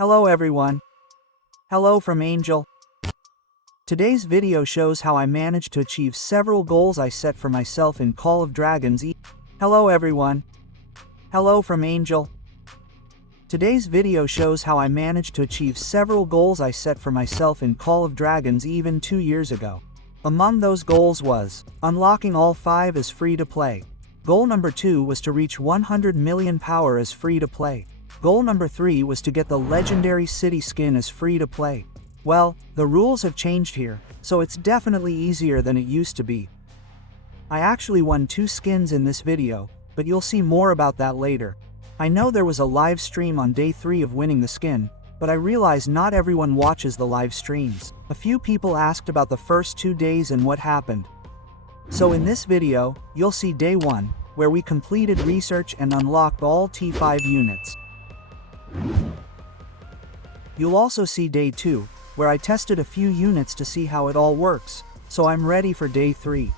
Hello everyone. Hello from Angel. Today's video shows how I managed to achieve several goals I set for myself in Call of Dragons. Hello everyone. Hello from Angel. Today's video shows how I managed to achieve several goals I set for myself in Call of Dragons even 2 years ago. Among those goals was unlocking all 5 as free to play. Goal number 2 was to reach 100 million power as free to play. Goal number 3 was to get the legendary city skin as free to play. Well, the rules have changed here, so it's definitely easier than it used to be. I actually won 2 skins in this video, but you'll see more about that later. I know there was a live stream on day 3 of winning the skin, but I realize not everyone watches the live streams. A few people asked about the first 2 days and what happened. So in this video, you'll see day 1, where we completed research and unlocked all T5 units. You'll also see day 2, where I tested a few units to see how it all works, so I'm ready for day 3.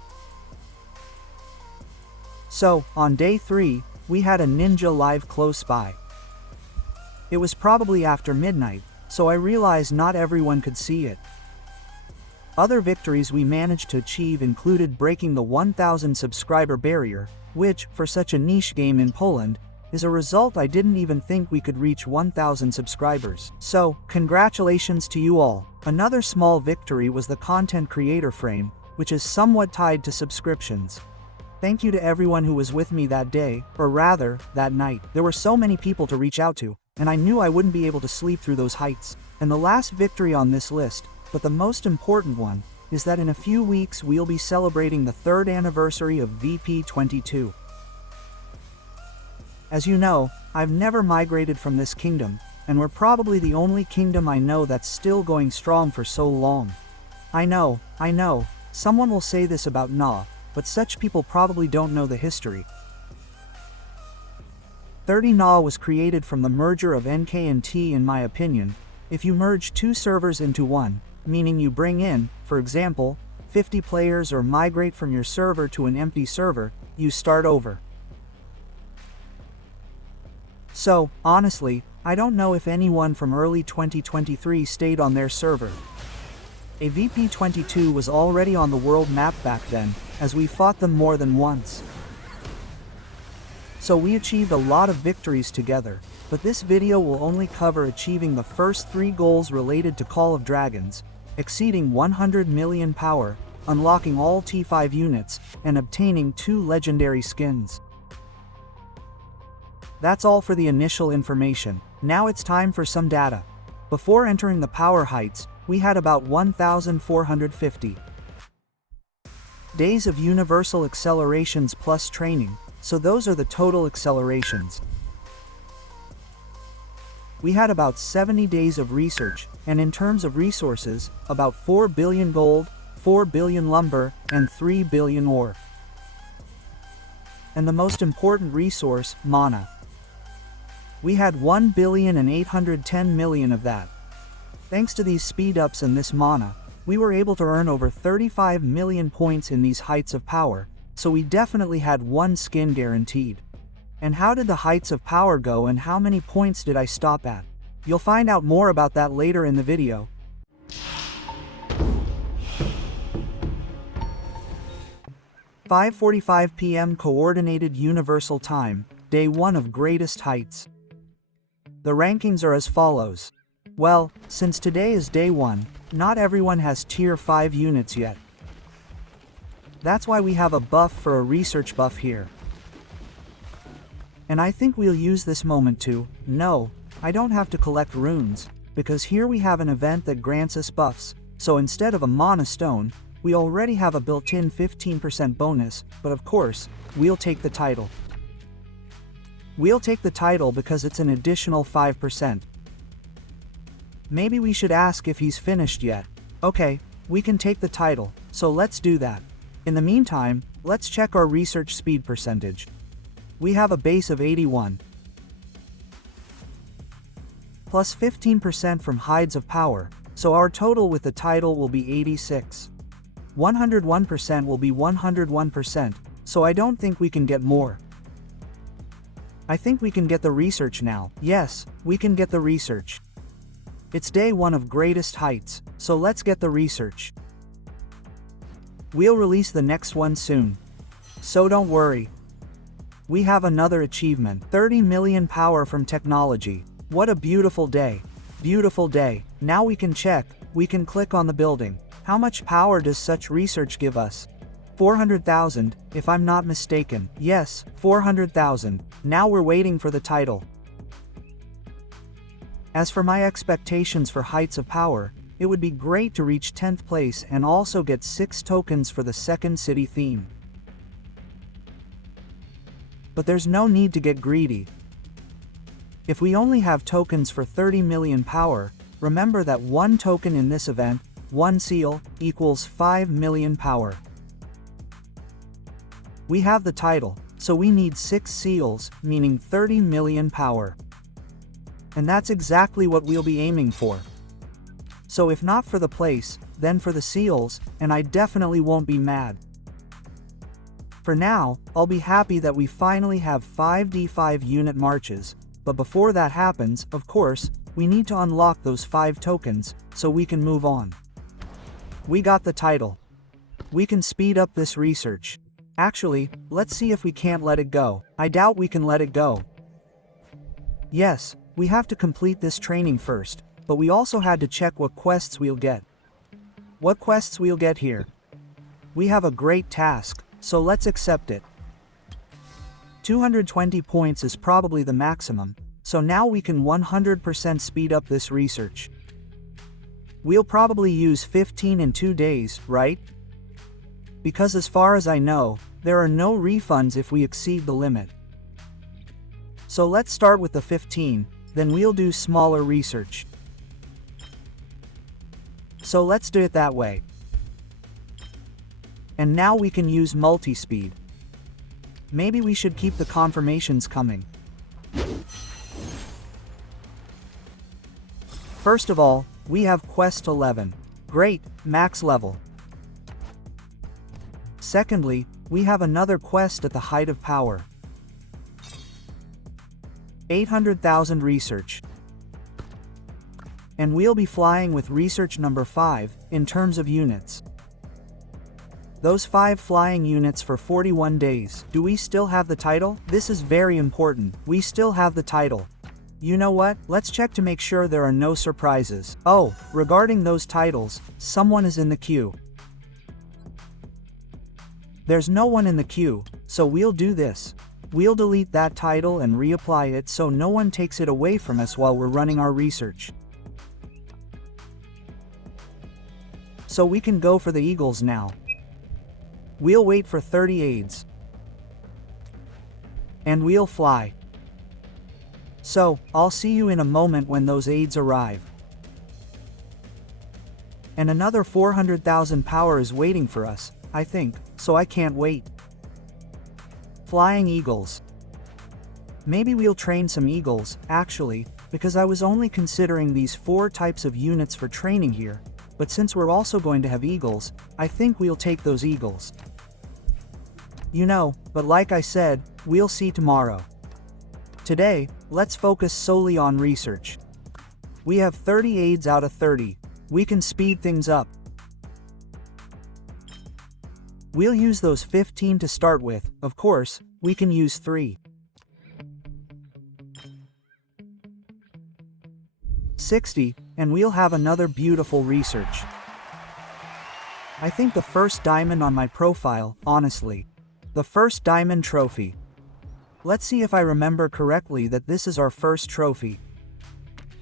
So, on day 3, we had a ninja live close by. It was probably after midnight, so I realized not everyone could see it. Other victories we managed to achieve included breaking the 1,000 subscriber barrier, which, for such a niche game in Poland, is a result I didn't even think we could reach 1,000 subscribers. So, congratulations to you all. Another small victory was the content creator frame, which is somewhat tied to subscriptions. Thank you to everyone who was with me that day, or rather, that night. There were so many people to reach out to, and I knew I wouldn't be able to sleep through those heights. And the last victory on this list, but the most important one, is that in a few weeks we'll be celebrating the 3rd anniversary of VP22. As you know, I've never migrated from this kingdom, and we're probably the only kingdom I know that's still going strong for so long. I know, someone will say this about Na, but such people probably don't know the history. 30 Na was created from the merger of NK and T. In my opinion, if you merge 2 servers into one, meaning you bring in, for example, 50 players or migrate from your server to an empty server, you start over. So, honestly, I don't know if anyone from early 2023 stayed on their server. A VP22 was already on the world map back then, as we fought them more than once. So we achieved a lot of victories together, but this video will only cover achieving the first 3 goals related to Call of Dragons, exceeding 100 million power, unlocking all T5 units, and obtaining 2 legendary skins. That's all for the initial information. Now it's time for some data. Before entering the power heights, we had about 1,450 days of universal accelerations plus training, so those are the total accelerations. We had about 70 days of research, and in terms of resources, about 4 billion gold, 4 billion lumber, and 3 billion ore. And the most important resource, mana. We had 1,810 million of that. Thanks to these speed-ups and this mana, we were able to earn over 35 million points in these heights of power, so we definitely had 1 skin guaranteed. And how did the heights of power go and how many points did I stop at? You'll find out more about that later in the video. "5:45 p.m. Coordinated Universal Time, Day 1 of Greatest Heights." The rankings are as follows. Well, since today is day 1, not everyone has tier 5 units yet. That's why we have a buff for a research buff here. And I think we'll use this moment to, no, I don't have to collect runes, because here we have an event that grants us buffs, so instead of a mana stone, we already have a built-in 15% bonus, but of course, we'll take the title. We'll take the title because it's an additional 5%. Maybe we should ask if he's finished yet. Okay, we can take the title, so let's do that. In the meantime, let's check our research speed percentage. We have a base of 81. Plus 15% from Hides of Power, so our total with the title will be 86. 101% will be 101%, so I don't think we can get more. I think we can get the research now. Yes, we can get the research. It's day 1 of greatest heights, so let's get the research. We'll release the next one soon. So don't worry. We have another achievement, 30 million power from technology. What a beautiful day. Beautiful day. Now we can check, we can click on the building. How much power does such research give us? 400,000, if I'm not mistaken. Yes, 400,000. Now we're waiting for the title. As for my expectations for heights of power, it would be great to reach 10th place and also get 6 tokens for the second city theme. But there's no need to get greedy. If we only have tokens for 30 million power, remember that 1 token in this event, 1 seal, equals 5 million power. We have the title, so we need 6 seals, meaning 30 million power. And that's exactly what we'll be aiming for. So if not for the place, then for the seals, and I definitely won't be mad. For now, I'll be happy that we finally have 5d5 unit marches, but before that happens, of course, we need to unlock those 5 tokens, so we can move on. We got the title. We can speed up this research. Actually, let's see if we can't let it go. I doubt we can let it go. Yes, we have to complete this training first, but we also had to check what quests we'll get. What quests we'll get here? We have a great task, so let's accept it. 220 points is probably the maximum, so now we can 100% speed up this research. We'll probably use 15 in 2 days, right? Because as far as I know, there are no refunds if we exceed the limit. So let's start with the 15, then we'll do smaller research. So let's do it that way. And now we can use multi-speed. Maybe we should keep the confirmations coming. First of all, we have quest 11. Great, max level. Secondly, we have another quest at the height of power. 800,000 research. And we'll be flying with research number 5, in terms of units. Those 5 flying units for 41 days. Do we still have the title? This is very important. We still have the title. You know what? Let's check to make sure there are no surprises. Oh, regarding those titles, someone is in the queue. There's no one in the queue, so we'll do this. We'll delete that title and reapply it so no one takes it away from us while we're running our research. So we can go for the Eagles now. We'll wait for 30 aids. And we'll fly. So, I'll see you in a moment when those aids arrive. And another 400,000 power is waiting for us, I think, so I can't wait. Flying Eagles. Maybe we'll train some Eagles, actually, because I was only considering these 4 types of units for training here, but since we're also going to have Eagles, I think we'll take those Eagles. You know, but like I said, we'll see tomorrow. Today, let's focus solely on research. We have 30 aids out of 30. We can speed things up. We'll use those 15 to start with, of course, we can use 3. 60, and we'll have another beautiful research. I think the first diamond on my profile, honestly. The first diamond trophy. Let's see if I remember correctly that this is our first trophy.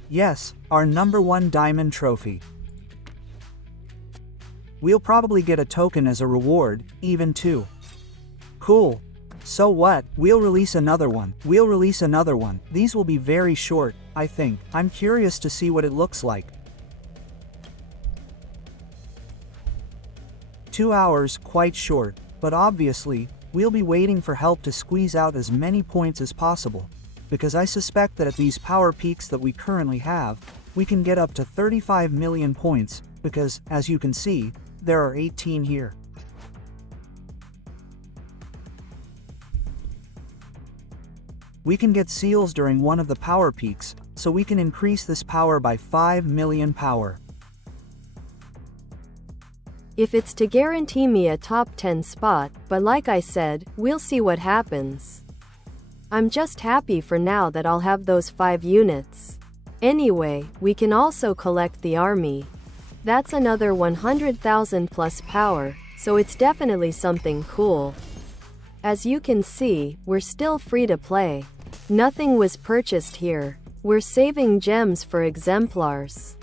Yes, our number 1 diamond trophy. We'll probably get a token as a reward, even 2. Cool. So what? We'll release another one. We'll release another one. These will be very short, I think. I'm curious to see what it looks like. 2 hours, quite short, but obviously, we'll be waiting for help to squeeze out as many points as possible, because I suspect that at these power peaks that we currently have, we can get up to 35 million points, because, as you can see, there are 18 here. We can get seals during one of the power peaks, so we can increase this power by 5 million power. If it's to guarantee me a top 10 spot, but like I said, we'll see what happens. I'm just happy for now that I'll have those 5 units. Anyway, we can also collect the army. That's another 100,000 plus power, so it's definitely something cool. As you can see, we're still free to play. Nothing was purchased here. We're saving gems for exemplars.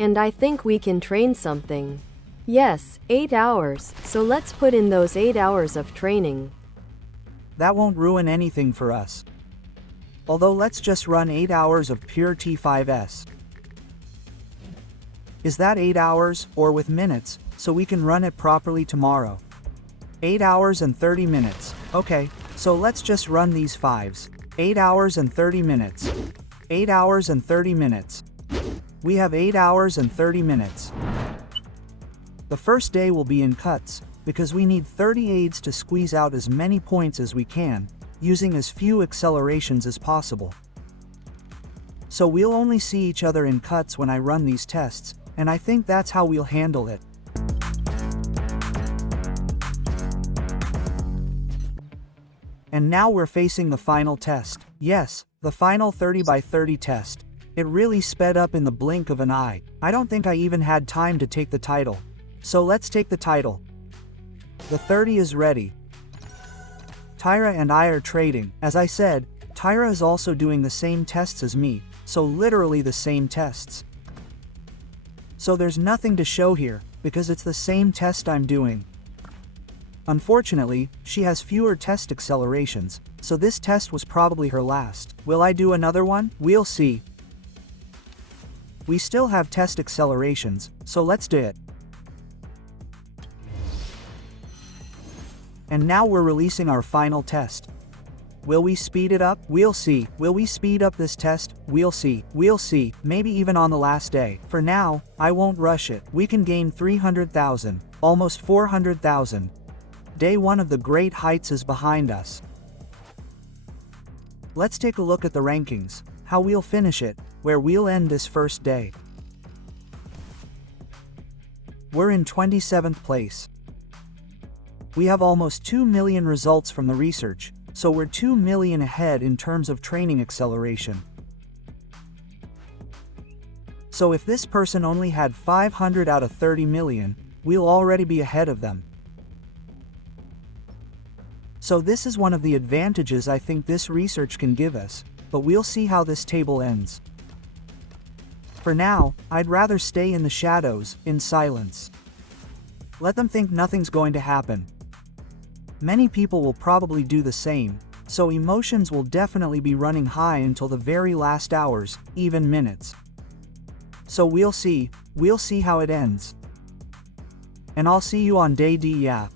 And I think we can train something. Yes, 8 hours, so let's put in those 8 hours of training. That won't ruin anything for us. Although let's just run 8 hours of pure T5S. Is that 8 hours, or with minutes, so we can run it properly tomorrow? 8 hours and 30 minutes. Okay, so let's just run these 5s. 8 hours and 30 minutes. 8 hours and 30 minutes. We have 8 hours and 30 minutes. The first day will be in cuts, because we need 30 aids to squeeze out as many points as we can, using as few accelerations as possible. So we'll only see each other in cuts when I run these tests, and I think that's how we'll handle it. And now we're facing the final test. Yes, the final 30 by 30 test. It really sped up in the blink of an eye. I don't think I even had time to take the title. So let's take the title. The 30 is ready. Tyra and I are trading. As I said, Tyra is also doing the same tests as me, so literally the same tests. So there's nothing to show here, because it's the same test I'm doing. Unfortunately, she has fewer test accelerations, so this test was probably her last. Will I do another one? We'll see. We still have test accelerations, so let's do it. And now we're releasing our final test. Will we speed it up? We'll see. Will we speed up this test? We'll see. We'll see. Maybe even on the last day. For now, I won't rush it. We can gain 300,000, almost 400,000. Day 1 of the Great Heights is behind us. Let's take a look at the rankings, how we'll finish it, where we'll end this first day. We're in 27th place. We have almost 2 million results from the research, so we're 2 million ahead in terms of training acceleration. So if this person only had 500 out of 30 million, we'll already be ahead of them. So this is one of the advantages I think this research can give us, but we'll see how this table ends. For now, I'd rather stay in the shadows, in silence. Let them think nothing's going to happen. Many people will probably do the same, so emotions will definitely be running high until the very last hours, even minutes. So we'll see how it ends. And I'll see you on day D. Yeah.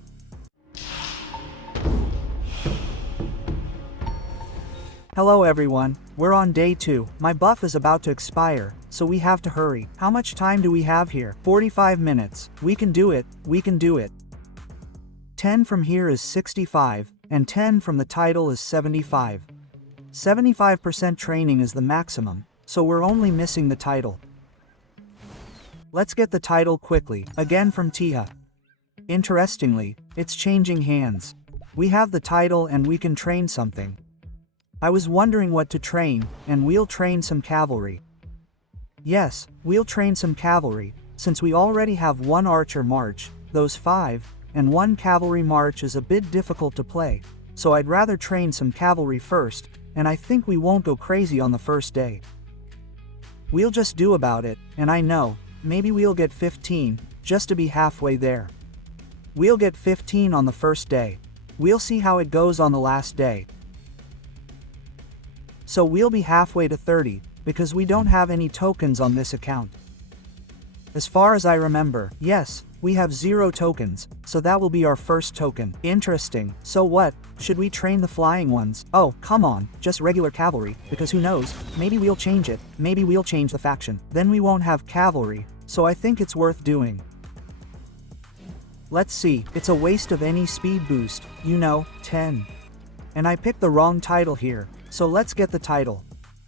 Hello everyone, we're on day 2. My buff is about to expire, so we have to hurry. How much time do we have here? 45 minutes. We can do it, we can do it. 10 from here is 65, and 10 from the title is 75. 75% training is the maximum, so we're only missing the title. Let's get the title quickly, again from Tiha. Interestingly, it's changing hands. We have the title and we can train something. I was wondering what to train, and we'll train some cavalry. Yes, we'll train some cavalry, since we already have 1 archer march, those 5, and 1 cavalry march is a bit difficult to play, so I'd rather train some cavalry first, and I think we won't go crazy on the first day. We'll just do about it, and I know, maybe we'll get 15, just to be halfway there. We'll get 15 on the first day. We'll see how it goes on the last day. So we'll be halfway to 30, because we don't have any tokens on this account. As far as I remember, yes, we have 0 tokens, so that will be our first token. Interesting. So what, should we train the flying ones? Oh, come on, just regular cavalry, because who knows, maybe we'll change it, maybe we'll change the faction. Then we won't have cavalry, so I think it's worth doing. Let's see, it's a waste of any speed boost, 10. And I picked the wrong title here, so let's get the title.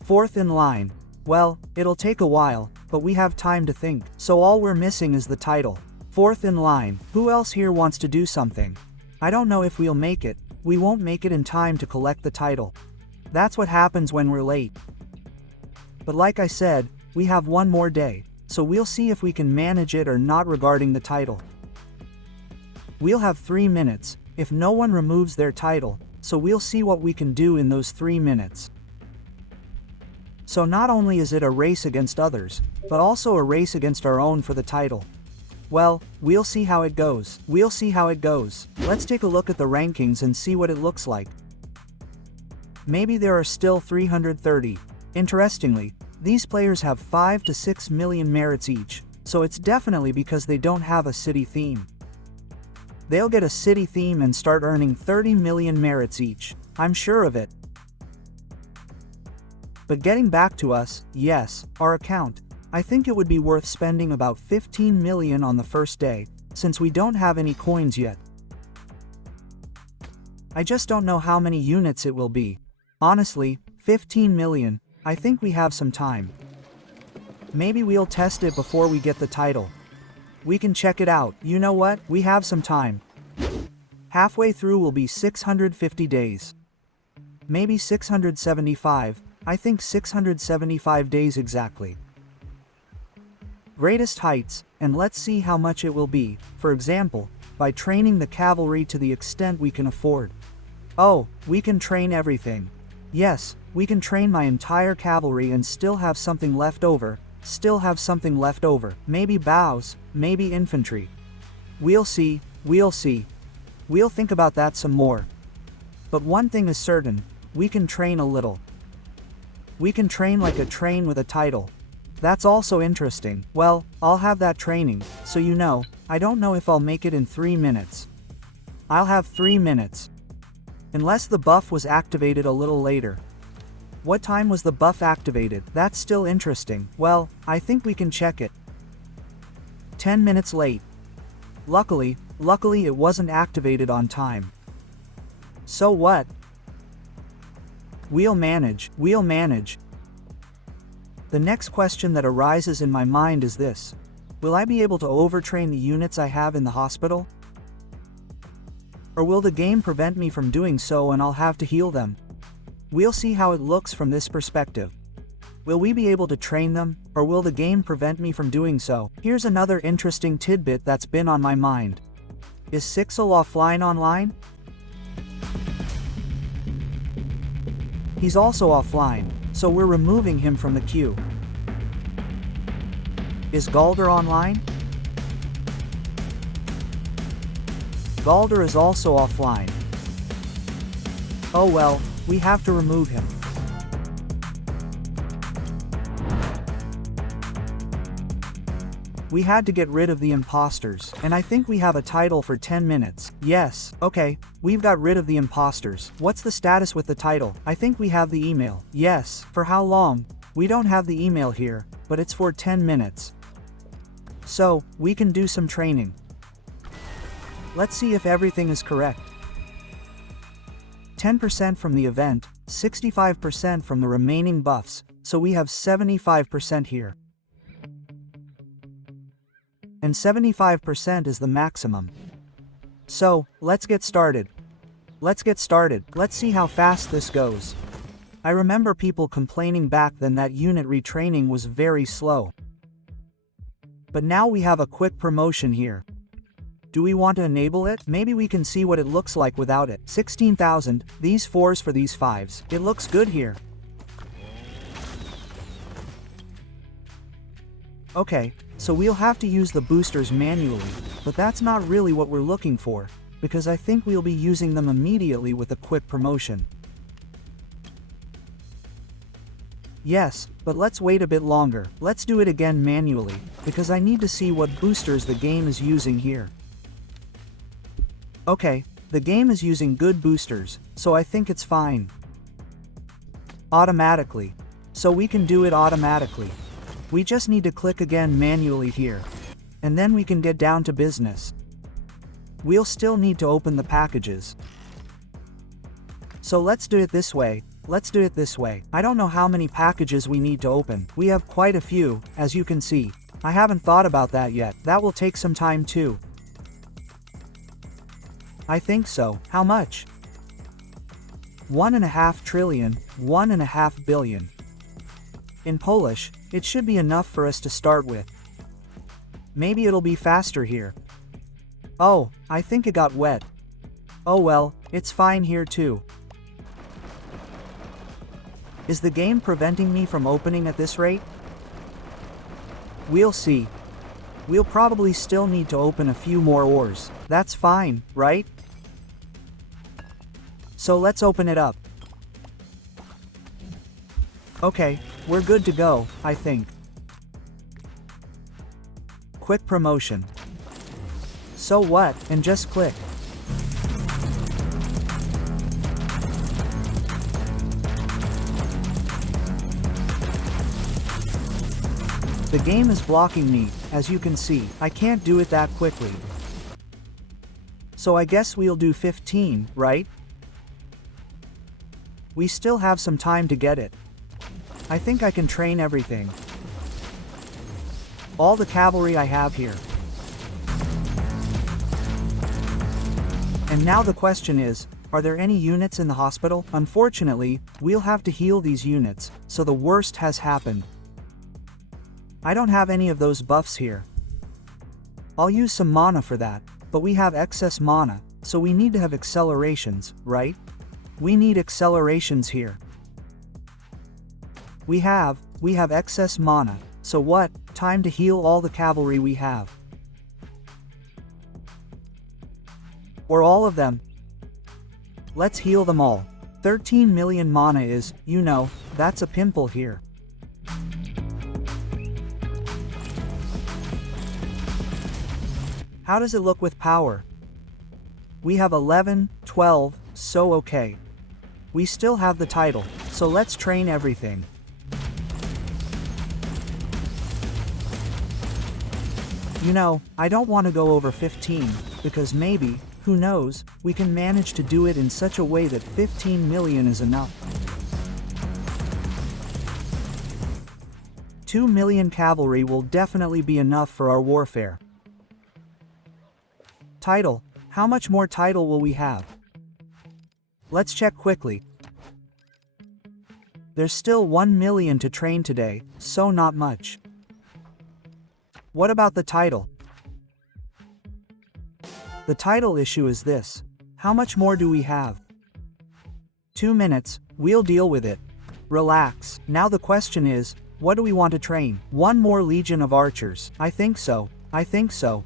4th in line. Well, it'll take a while, but we have time to think. So all we're missing is the title. Fourth in line. Who else here wants to do something? I don't know if we'll make it. We won't make it in time to collect the title. That's what happens when we're late. But like I said, we have one more day, so we'll see if we can manage it or not regarding the title. We'll have 3 minutes, if no one removes their title, so we'll see what we can do in those 3 minutes. So not only is it a race against others, but also a race against our own for the title. Well, we'll see how it goes. We'll see how it goes. Let's take a look at the rankings and see what it looks like. Maybe there are still 330. Interestingly, these players have 5 to 6 million merits each, so it's definitely because they don't have a city theme. They'll get a city theme and start earning 30 million merits each, I'm sure of it. But getting back to us, yes, our account, I think it would be worth spending about 15 million on the first day, since we don't have any coins yet. I just don't know how many units it will be. Honestly, 15 million, I think we have some time. Maybe we'll test it before we get the title. We can check it out. You know what? We have some time. Halfway through will be 650 days. Maybe 675, I think 675 days exactly. Greatest heights, and let's see how much it will be, for example, by training the cavalry to the extent we can afford. Oh, we can train everything. Yes, we can train my entire cavalry and still have something left over, maybe bows, maybe infantry. We'll see. We'll think about that some more. But one thing is certain, we can train a little. We can train like a train with a title. That's also interesting. Well, I'll have that training, so you know, I don't know if I'll make it in 3 minutes. I'll have 3 minutes. Unless the buff was activated a little later. What time was the buff activated? That's still interesting. Well, I think we can check it. 10 minutes late. Luckily it wasn't activated on time. So what? We'll manage. The next question that arises in my mind is this. Will I be able to overtrain the units I have in the hospital? Or will the game prevent me from doing so and I'll have to heal them? We'll see how it looks from this perspective. Will we be able to train them, or will the game prevent me from doing so? Here's another interesting tidbit that's been on my mind. Is Sixel offline online? He's also offline, so we're removing him from the queue. Is Galder online? Galder is also offline. Oh well, we have to remove him. We had to get rid of the imposters, and I think we have a title for 10 minutes. Yes, okay, we've got rid of the imposters. What's the status with the title? I think we have the email. Yes, for how long? We don't have the email here, but it's for 10 minutes. So, we can do some training. Let's see if everything is correct. 10% from the event, 65% from the remaining buffs, so we have 75% here. And 75% is the maximum. So, let's get started. Let's see how fast this goes. I remember people complaining back then that unit retraining was very slow. But now we have a quick promotion here. Do we want to enable it? Maybe we can see what it looks like without it. 16,000, these 4s for these 5s. It looks good here. Okay, so we'll have to use the boosters manually, but that's not really what we're looking for, because I think we'll be using them immediately with a quick promotion. Yes, but let's wait a bit longer. Let's do it again manually, because I need to see what boosters the game is using here. Okay, the game is using good boosters, so I think it's fine. Automatically. So we can do it automatically. We just need to click again manually here. And then we can get down to business. We'll still need to open the packages. So let's do it this way. let's do it this way. I don't know how many packages we need to open. We have quite a few, as you can see. I haven't thought about that yet. That will take some time too. I think so. How much? 1.5 trillion, 1.5 billion. In Polish, it should be enough for us to start with. Maybe it'll be faster here. Oh, I think it got wet. Oh well, it's fine here too. Is the game preventing me from opening at this rate? We'll see. We'll probably still need to open a few more ores. That's fine, right? So let's open it up. Okay, we're good to go, I think. Quick promotion. So what, and just click. The game is blocking me, as you can see. I can't do it that quickly. So I guess we'll do 15, right? We still have some time to get it. I think I can train everything. All the cavalry I have here. And now the question is, are there any units in the hospital? Unfortunately, we'll have to heal these units, so the worst has happened. I don't have any of those buffs here. I'll use some mana for that, but we have excess mana, so we need to have accelerations, right? We need accelerations here. We have excess mana, so what? Time to heal all the cavalry we have. Or all of them. Let's heal them all. 13 million mana is, you know, that's a pimple here. How does it look with power? We have 11, 12, so okay. We still have the title, so let's train everything. You know, I don't want to go over 15, because maybe, who knows, we can manage to do it in such a way that 15 million is enough. 2 million cavalry will definitely be enough for our warfare. Title. How much more title will we have? Let's check quickly. There's still 1 million to train today, so not much. What about the title? The title issue is this. How much more do we have? 2 minutes, we'll deal with it. Relax. Now the question is, what do we want to train? 1 more legion of archers. I think so. I think so.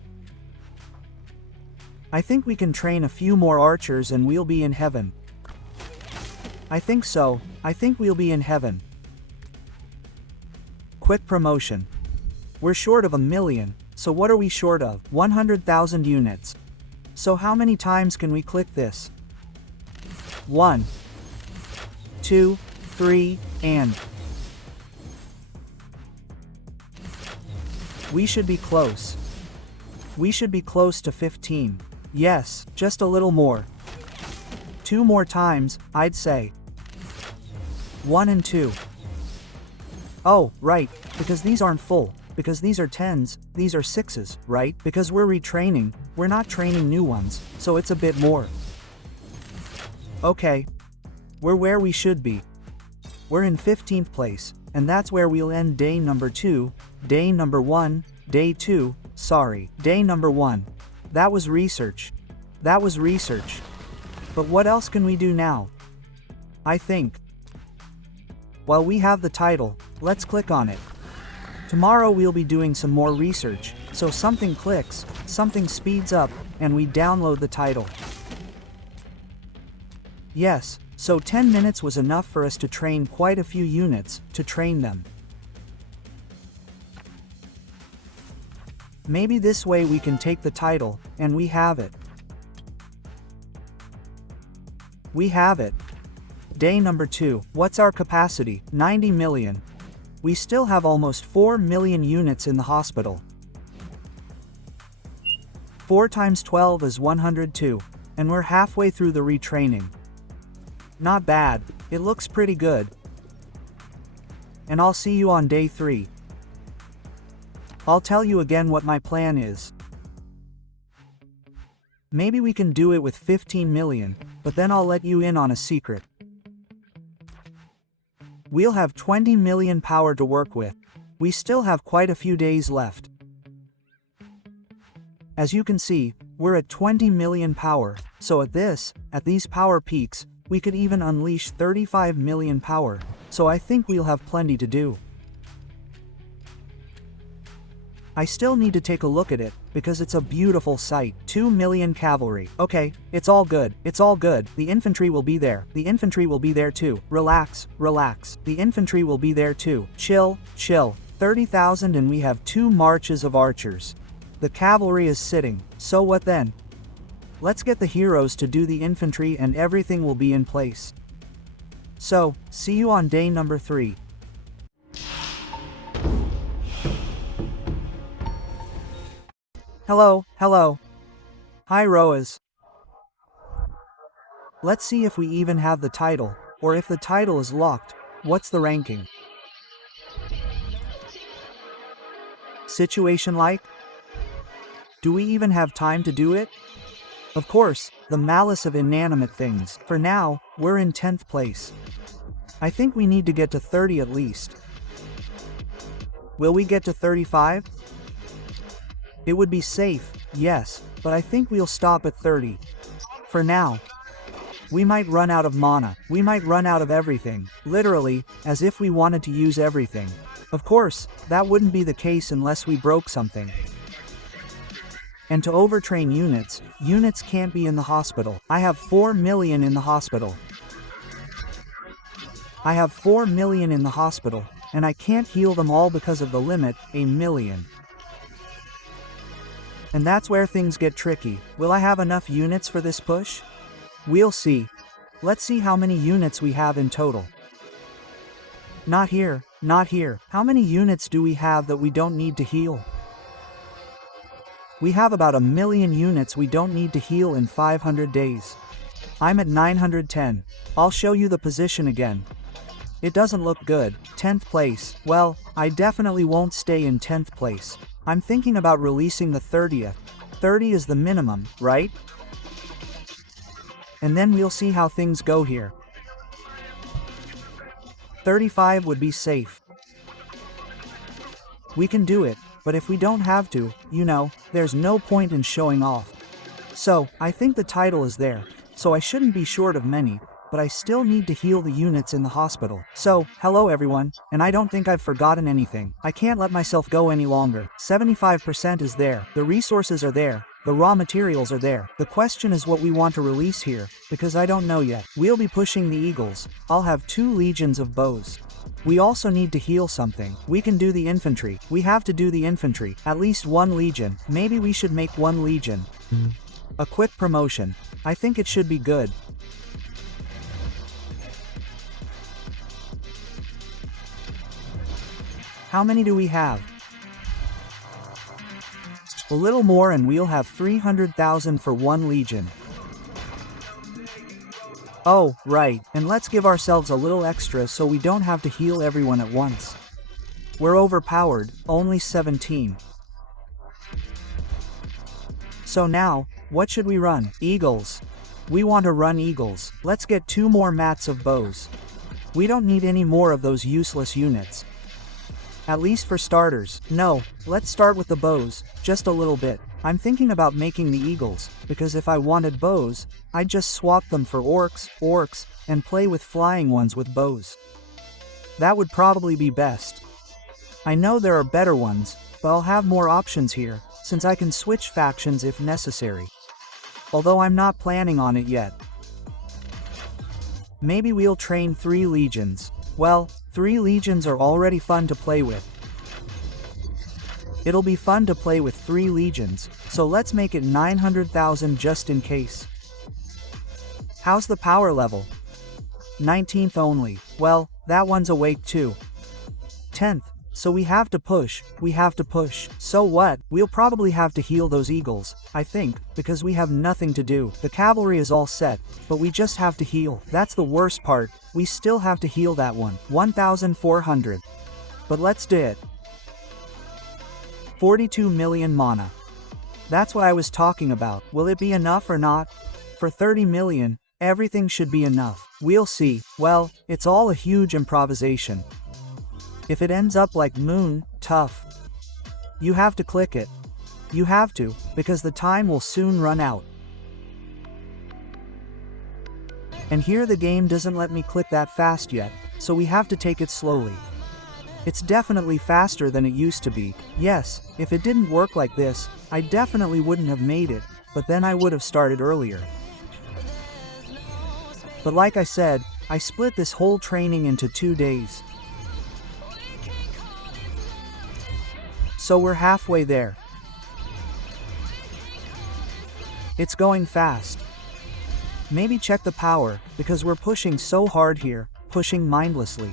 I think we can train a few more archers and we'll be in heaven. I think so. I think we'll be in heaven. Quick promotion. We're short of 1 million, so what are we short of? 100,000 units. So how many times can we click this? 1, 2, 3, and... We should be close. We should be close to 15. Yes, just a little more. 2 more times, I'd say. 1 and 2. Oh, right, because these aren't full. Because these are 10s, these are 6s, right? Because we're retraining, we're not training new ones, so it's a bit more. Okay. We're where we should be. We're in 15th place, and that's where we'll end day number 2, day number 1, day 2, day number 1. That was research. That was research. But what else can we do now? I think. While we have the title, let's click on it. Tomorrow we'll be doing some more research, so something clicks, something speeds up, and we download the title. Yes, so 10 minutes was enough for us to train quite a few units, to train them. Maybe this way we can take the title, and we have it. We have it. Day number 2. What's our capacity? 90 million. We still have almost 4 million units in the hospital. 4 times 12 is 102, and we're halfway through the retraining. Not bad, it looks pretty good. And I'll see you on day 3. I'll tell you again what my plan is. Maybe we can do it with 15 million, but then I'll let you in on a secret. We'll have 20 million power to work with. We still have quite a few days left. As you can see, we're at 20 million power, so at these power peaks, we could even unleash 35 million power, so I think we'll have plenty to do. I still need to take a look at it, because it's a beautiful sight. 2 million cavalry. Okay, it's all good, the infantry will be there, the infantry will be there too. Relax, relax, the infantry will be there too. Chill, chill. 30,000 and we have 2 marches of archers. The cavalry is sitting, so what then? Let's get the heroes to do the infantry and everything will be in place. So, see you on day number 3. Hello, hello. Hi Roas. Let's see if we even have the title, or if the title is locked, what's the ranking? Situation like? Do we even have time to do it? Of course, the malice of inanimate things. For now, we're in 10th place. I think we need to get to 30 at least. Will we get to 35? It would be safe, yes, but I think we'll stop at 30. For now. We might run out of mana, we might run out of everything, literally, as if we wanted to use everything. Of course, that wouldn't be the case unless we broke something. And to overtrain units can't be in the hospital. I have 4 million in the hospital. I have 4 million in the hospital, and I can't heal them all because of the limit, a million. And that's where things get tricky. Will I have enough units for this push? We'll see. Let's see how many units we have in total. Not here, not here. How many units do we have that we don't need to heal? We have about 1 million units we don't need to heal in 500 days. I'm at 910. I'll show you the position again. It doesn't look good. 10th place. Well, I definitely won't stay in 10th place. I'm thinking about releasing the 30th. 30 is the minimum, right? And then we'll see how things go here. 35 would be safe. We can do it, but if we don't have to, there's no point in showing off. So, I think the title is there, so I shouldn't be short of many, but I still need to heal the units in the hospital. So, hello everyone, and I don't think I've forgotten anything. I can't let myself go any longer. 75% is there, the resources are there, the raw materials are there. The question is what we want to release here, because I don't know yet. We'll be pushing the eagles. I'll have 2 legions of bows. We also need to heal something. We can do the infantry. We have to do the infantry. At least 1 legion. Maybe we should make 1 legion. A quick promotion. I think it should be good. How many do we have? A little more and we'll have 300,000 for 1 legion. Oh, right, and let's give ourselves a little extra so we don't have to heal everyone at once. We're overpowered, only 17. So now, what should we run? Eagles. We want to run eagles. Let's get 2 more mats of bows. We don't need any more of those useless units. At least for starters. No, let's start with the bows, just a little bit. I'm thinking about making the eagles, because if I wanted bows, I'd just swap them for orcs, and play with flying ones with bows. That would probably be best. I know there are better ones, but I'll have more options here, since I can switch factions if necessary. Although I'm not planning on it yet. Maybe we'll train 3 legions. Well, 3 legions are already fun to play with. It'll be fun to play with 3 legions, so let's make it 900,000 just in case. How's the power level? 19th only. Well, that one's awake too. 10th. So we have to push. So what? We'll probably have to heal those eagles, I think, because we have nothing to do. The cavalry is all set, but we just have to heal. That's the worst part. We still have to heal that one. 1,400. But let's do it. 42 million mana. That's what I was talking about. Will it be enough or not? For 30 million, everything should be enough. We'll see. Well, it's all a huge improvisation. If it ends up like Moon, tough. You have to click it. You have to, because the time will soon run out. And here the game doesn't let me click that fast yet, so we have to take it slowly. It's definitely faster than it used to be. Yes, if it didn't work like this, I definitely wouldn't have made it, but then I would have started earlier. But like I said, I split this whole training into 2 days. So we're halfway there. It's going fast. Maybe check the power, because we're pushing so hard here, pushing mindlessly.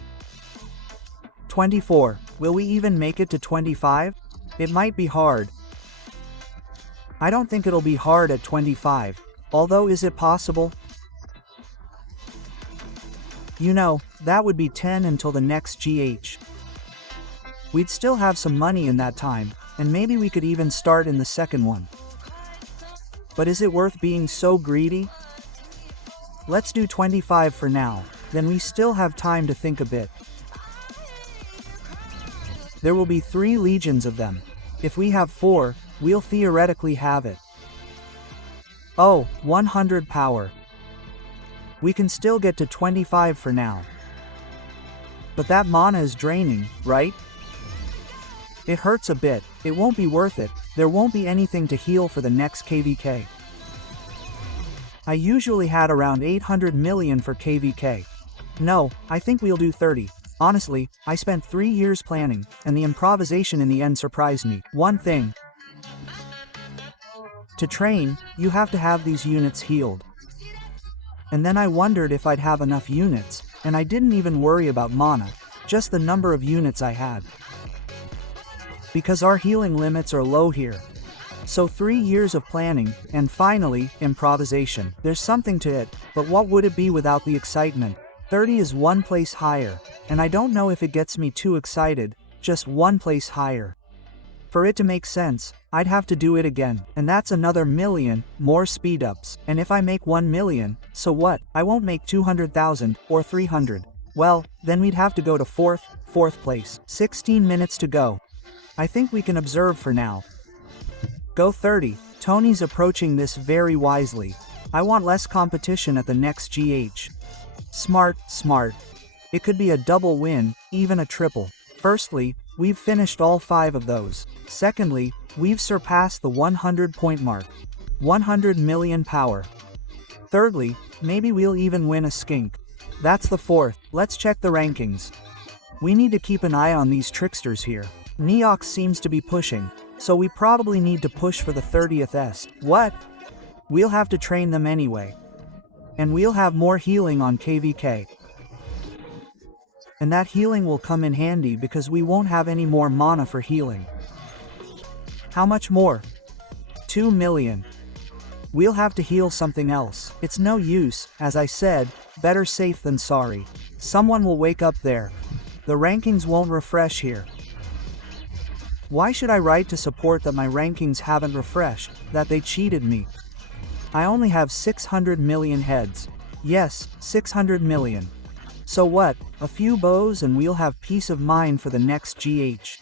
24. Will we even make it to 25? It might be hard. I don't think it'll be hard at 25. Although, is it possible? You know, that would be 10 until the next GH. We'd still have some money in that time, and maybe we could even start in the second one. But is it worth being so greedy? Let's do 25 for now, then we still have time to think a bit. There will be 3 legions of them. If we have 4, we'll theoretically have it. Oh, 100 power. We can still get to 25 for now. But that mana is draining, right? It hurts a bit. It won't be worth it. There won't be anything to heal for the next KVK. I usually had around 800 million for KVK. No, I think we'll do 30. Honestly, I spent 3 years planning, and the improvisation in the end surprised me. One thing. To train, you have to have these units healed. And then I wondered if I'd have enough units, and I didn't even worry about mana, just the number of units I had. Because our healing limits are low here. So 3 years of planning, and finally, improvisation. There's something to it, but what would it be without the excitement? 30 is 1 place higher, and I don't know if it gets me too excited, just 1 place higher. For it to make sense, I'd have to do it again, and that's another million, more speed-ups. And if I make 1 million, so what? I won't make 200,000, or 300. Well, then we'd have to go to fourth place. 16 minutes to go. I think we can observe for now. Go 30. Tony's approaching this very wisely. I want less competition at the next GH. Smart. It could be a double win, even a triple. Firstly, we've finished all 5 of those. Secondly, we've surpassed the 100 point mark. 100 million power. Thirdly, maybe we'll even win a skink. That's the 4th. Let's check the rankings. We need to keep an eye on these tricksters here. Neox seems to be pushing, so we probably need to push for the 30th est. What? We'll have to train them anyway. And we'll have more healing on KVK. And that healing will come in handy because we won't have any more mana for healing. How much more? 2 million. We'll have to heal something else. It's no use, as I said, better safe than sorry. Someone will wake up there. The rankings won't refresh here. Why should I write to support that my rankings haven't refreshed, that they cheated me? I only have 600 million heads. Yes, 600 million. So what, a few bows and we'll have peace of mind for the next GH.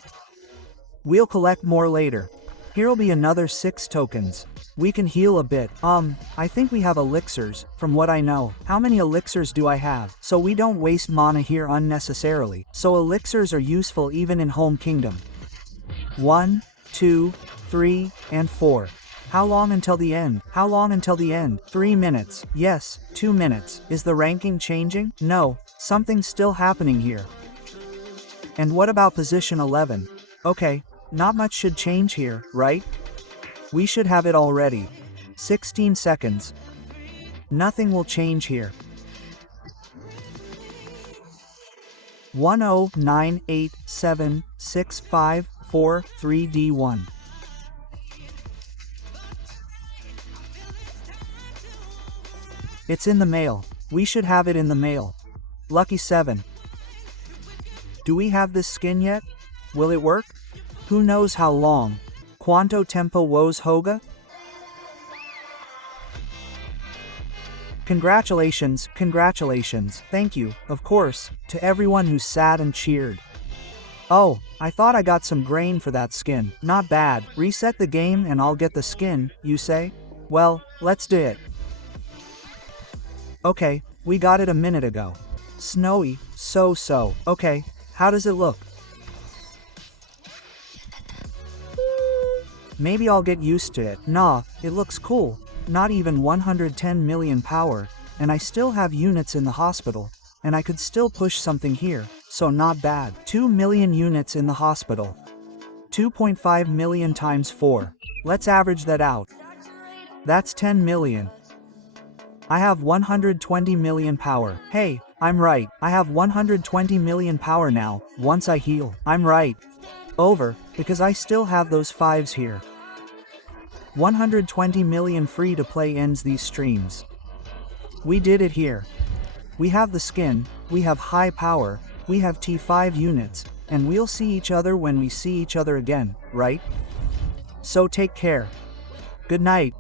We'll collect more later. Here'll be another 6 tokens. We can heal a bit. I think we have elixirs, from what I know. How many elixirs do I have? So we don't waste mana here unnecessarily. So elixirs are useful even in home kingdom. 1, 2, 3, and 4. How long until the end? 3 minutes. Yes, 2 minutes. Is the ranking changing? No, something's still happening here. And what about position 11? Okay, not much should change here, right? We should have it already. 16 seconds. Nothing will change here. 109876543D1. It's in the mail. We should have it in the mail. Lucky 7. Do we have this skin yet? Will it work? Who knows how long? Quanto tempo vos hoga? Congratulations, congratulations, thank you, of course, to everyone who sat and cheered. Oh, I thought I got some grain for that skin. Not bad. Reset the game and I'll get the skin, you say? Well, let's do it. Okay, we got it a minute ago. Snowy, so. Okay, how does it look? Maybe I'll get used to it. Nah, it looks cool. Not even 110 million power, and I still have units in the hospital, and I could still push something here, so not bad. 2 million units in the hospital. 2.5 million times 4. Let's average that out. That's 10 million. I have 120 million power. Hey, I'm right. I have 120 million power now, once I heal. I'm right. Over, because I still have those 5s here. 120 million free to play ends these streams. We did it here. We have the skin, we have high power, we have T5 units, and we'll see each other when we see each other again, right? So take care. Good night.